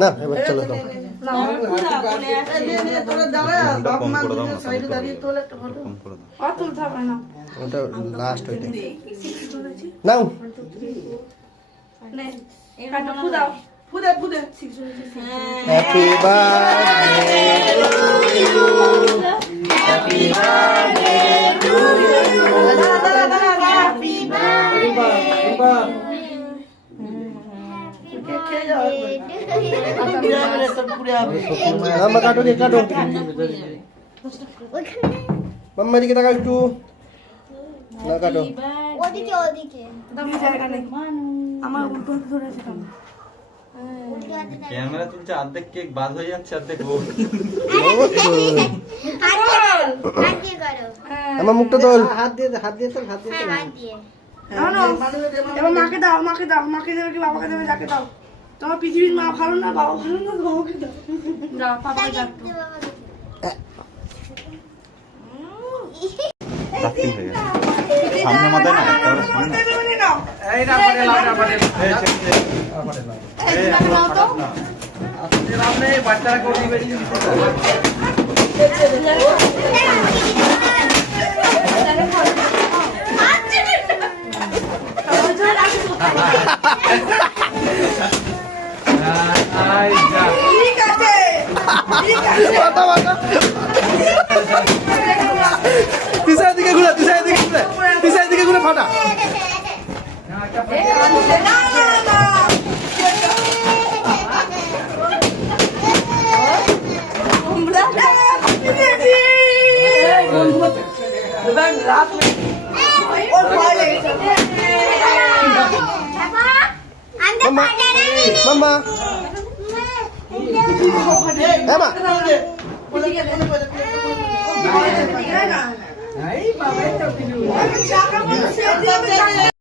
না এবার চলো তো ওটা লাস্ট ওইটা now happy birthday to you happy birthday to you happy birthday mamma কাটো কে কাটো মাম্মা দিকে তাকাও একটু না কাটো ওদিকে ওদিকে আমার উল্টো হাতে ধরে আছে কেন ক্যামেরা তুলছে অর্ধেক কেক বাদ হয়ে যাচ্ছে অর্ধেক ও হাত দিয়ে করো আমার মুখটা তোল হ্যাঁ হাত দিয়ে এবার মাকে দাও মাকে দেবে কি বাবাকে দেবে যাকে দাও তোমার পৃথিবীর মা ভালো না বাবা ভালো না বাবাকে দাও দাও পাপাকে দাও রাত্রি হয়ে গেছে সামনে মাথায় না একটা করে সামনে এই না পড়ে লাও না পড়ে এই চেক দে এই একবার ফাটাস না আসলে লাভ নেই বাচ্চারা কোটি বেশি দিতে আই যা ঠিক আছে বাবা বাবা তিসার দিকে ঘুরে ফাটা মাম্মা মাম্মা এই বাবা এটা